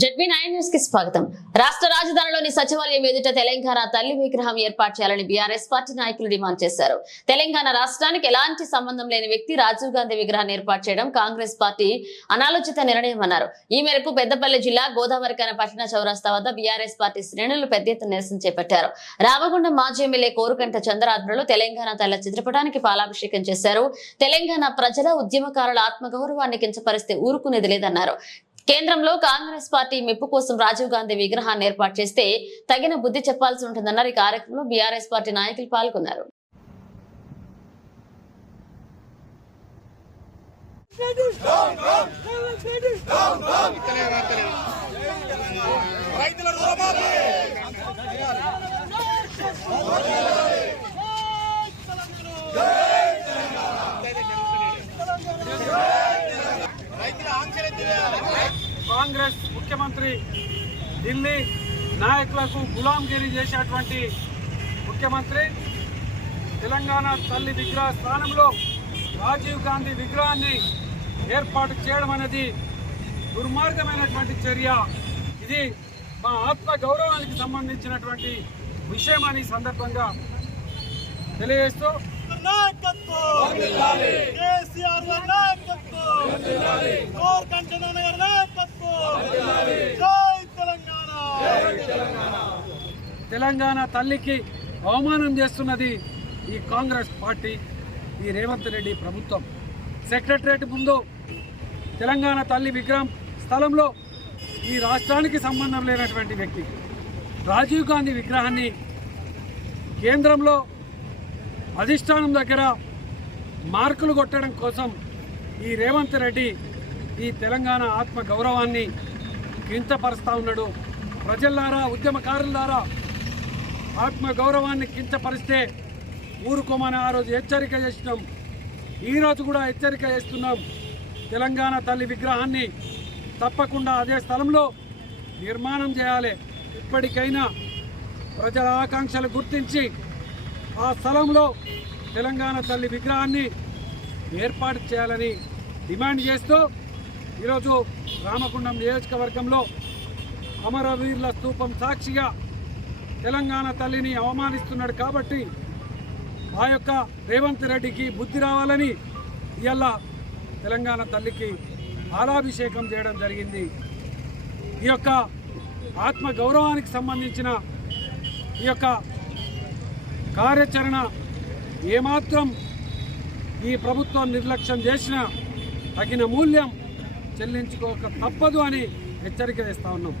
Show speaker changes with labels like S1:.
S1: ZB nine న్యూస్కి స్వాగతం. రాష్ట్ర రాజధానిలోని సచివాలయం ఎదుట తెలంగాణ తల్లి విగ్రహం ఏర్పాటు చేయాలని బీఆర్ఎస్ పార్టీ నాయకులు డిమాండ్ చేశారు. తెలంగాణ రాష్ట్రానికి ఎలాంటి సంబంధం లేని వ్యక్తి రాజీవ్ గాంధీ విగ్రహాన్ని ఏర్పాటు చేయడం కాంగ్రెస్ పార్టీ అనాలోచిత నిర్ణయం అన్నారు. ఈ మేరకు పెద్దపల్లి జిల్లా గోదావరికన పట్టణ చౌరస్తా వద్ద బీఆర్ఎస్ పార్టీ శ్రేణులు పెద్ద ఎత్తున నిరసన చేపట్టారు. రామగుండం మాజీ ఎమ్మెల్యే కోరుకంట చంద్ర తెలంగాణ తల్ల చిత్రపటానికి పాలాభిషేకం చేశారు. తెలంగాణ ప్రజల ఉద్యమకారుల ఆత్మగౌరవాన్ని కించపరిస్తే ఊరుకునేది లేదన్నారు. కేంద్రంలో కాంగ్రెస్ పార్టీ మెప్పు కోసం రాజీవ్ గాంధీ విగ్రహాన్ని ఏర్పాటు చేస్తే తగిన బుద్ధి చెప్పాల్సి ఉంటుందన్నారు. ఈ కార్యక్రమంలో బీఆర్ఎస్ పార్టీ నాయకులు పాల్గొన్నారు.
S2: రైతుల
S3: ముఖ్యమంత్రి ఢిల్లీ నాయకులకు గులాంగిరి చేసేటువంటి ముఖ్యమంత్రి. తెలంగాణ తల్లి విగ్రహ స్థానంలో రాజీవ్ గాంధీ విగ్రహాన్ని ఏర్పాటు చేయడం అనేది దుర్మార్గమైనటువంటి చర్య. ఇది మా ఆత్మ గౌరవానికి సంబంధించినటువంటి విషయం అని సందర్భంగా తెలియజేస్తూ
S2: తెలంగాణ
S3: తల్లికి అవమానం చేస్తున్నది ఈ కాంగ్రెస్ పార్టీ ఈ రేవంత్ రెడ్డి ప్రభుత్వం. సెక్రటరేట్ ముందు తెలంగాణ తల్లి విగ్రహం స్థలంలో ఈ రాష్ట్రానికి సంబంధం లేనటువంటి వ్యక్తి. రాజీవ్ గాంధీ విగ్రహాన్ని కేంద్రంలో అధిష్టానం దగ్గర మార్కులు కొట్టడం కోసం ఈ రేవంత్ రెడ్డి ఈ తెలంగాణ ఆత్మ గౌరవాన్ని కించపరుస్తూ ఉన్నాడు. ప్రజలారా ఉద్యమకారులారా ఆత్మగౌరవాన్ని కించపరిస్తే ఊరుకోమని ఆ రోజు హెచ్చరిక చేసినాం. ఈరోజు కూడా హెచ్చరిక చేస్తున్నాం. తెలంగాణ తల్లి విగ్రహాన్ని తప్పకుండా అదే స్థలంలో నిర్మాణం చేయాలి. ఇప్పటికైనా ప్రజల ఆకాంక్షలు గుర్తించి ఆ స్థలంలో తెలంగాణ తల్లి విగ్రహాన్ని ఏర్పాటు చేయాలని డిమాండ్ చేస్తూ ఈరోజు రామకుండం నియోజకవర్గంలో అమరవీరుల స్తూపం సాక్షిగా తెలంగాణ తల్లిని అవమానిస్తున్నాడు కాబట్టి ఆ యొక్క రేవంత్ రెడ్డికి బుద్ధి రావాలని ఇవాళ తెలంగాణ తల్లికి పాలాభిషేకం చేయడం జరిగింది. ఈ యొక్క ఆత్మ గౌరవానికి సంబంధించిన ఈ యొక్క కార్యాచరణ ఏమాత్రం ఈ ప్రభుత్వం నిర్లక్ష్యం చేసిన తగిన మూల్యం చెల్లించుకోక తప్పదు అని హెచ్చరిక చేస్తా ఉన్నాం.